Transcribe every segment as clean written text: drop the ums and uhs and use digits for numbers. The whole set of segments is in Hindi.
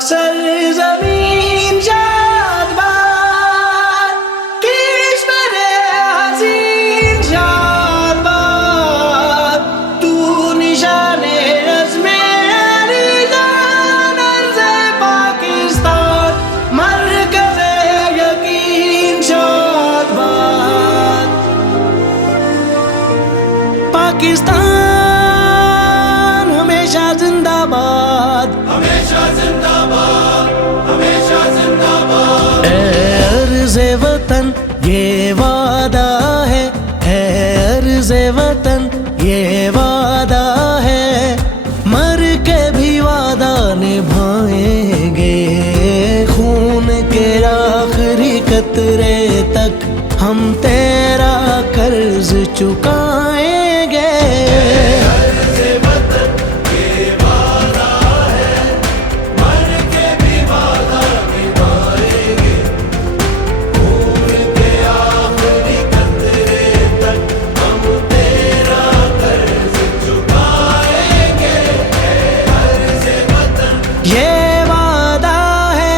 सरजमीन शाद बाद, किस्मत हसीन शाद बाद, तू निशाने रज़्मे अलीजान अर्ज़े पाकिस्तान, मरकज़े यकीन शाद बाद। पाकिस्तान हमेशा जिंदाबाद, हमेशा जिंदाबाद, हमेशा जिंदाबाद। अर्ज़े वतन ये वादा है, अर्ज़े वतन ये वादा है, मर के भी वादा निभाएंगे। खून के आखिरी कतरे तक हम तेरा कर्ज चुकाएंगे। अर्ज़े वतन ये वादा है, मर के भी वादा निभाएंगे। खून के आखिरी कतरे तक हम तेरा कर्ज चुकाएंगे। अर्ज़े वतन ये वादा है।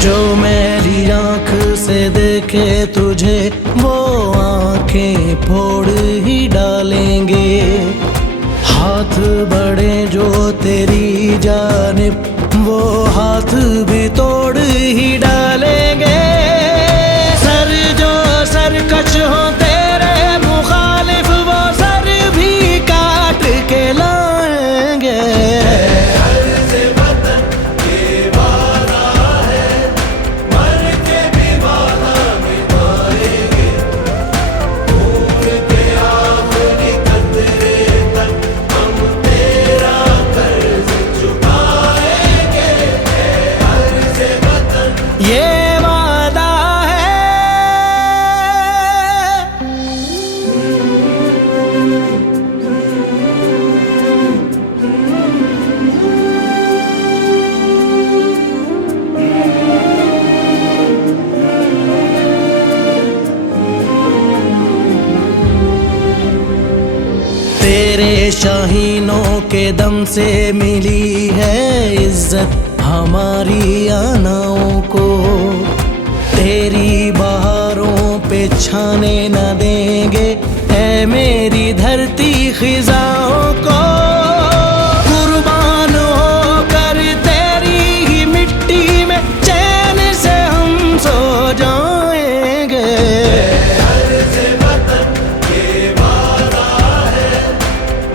जो मेरी आँख से देखे तुझे वो आँखें फोड़ ही डालेंगे। हाथ बढ़े जो तेरी जानिब वो हाथ भी तोड़ ही डालेंगे। सर जो सरकश हो तेरे मुखालिफ वो सर भी काट के लाएंगे। अर्ज़े वतन ये वादा है, मर के भी वादा निभाएंगे। खून के आखिरी कतरे तक हम तेरा कर्ज चुकाएंगे। अर्ज़े वतन ये वादा है। तेरे शाहीनों के दम से मिली है इज्जत हमारी आनाओं को। तेरी बहारों पे छाने न देंगे ऐ मेरी धरती खिजाओं को। कुर्बान होकर तेरी ही मिट्टी में चैन से हम सो जाएंगे। अर्ज़े वतन ये वादा है,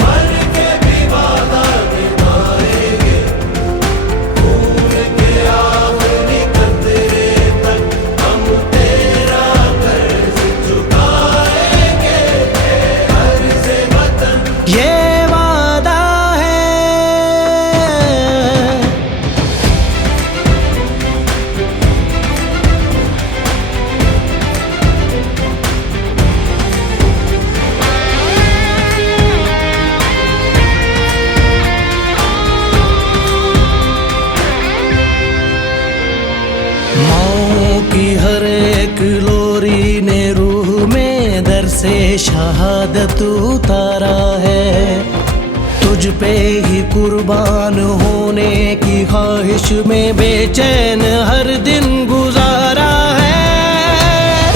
मर के भी वादा निभाएंगे। खून के आखिरी कतरे तक हम तेरा कर्ज चुकाएंगे। अर्ज़े वतन ये वादा है। माओ की हर एक लोरी ने रूह में दर से शहादत उतारा है। तुझ पे ही कुर्बान होने की ख्वाहिश में बेचैन हर दिन गुजारा है।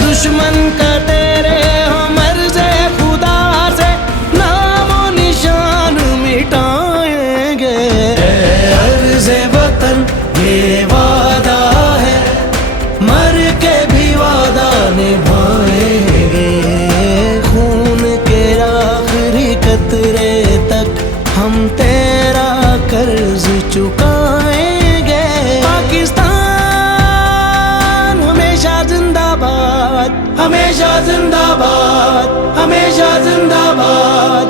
दुश्मन का तेरे हम अर्ज़े खुदा से नामो निशान मिटाएंगे। अर्ज़े वतन ये वादा है, मर के भी वादा निभाएंगे। खून के आखिरी कतरे तक हम तेरा कर्ज चुकाएंगे। पाकिस्तान हमेशा जिंदाबाद, हमेशा जिंदाबाद, हमेशा जिंदाबाद।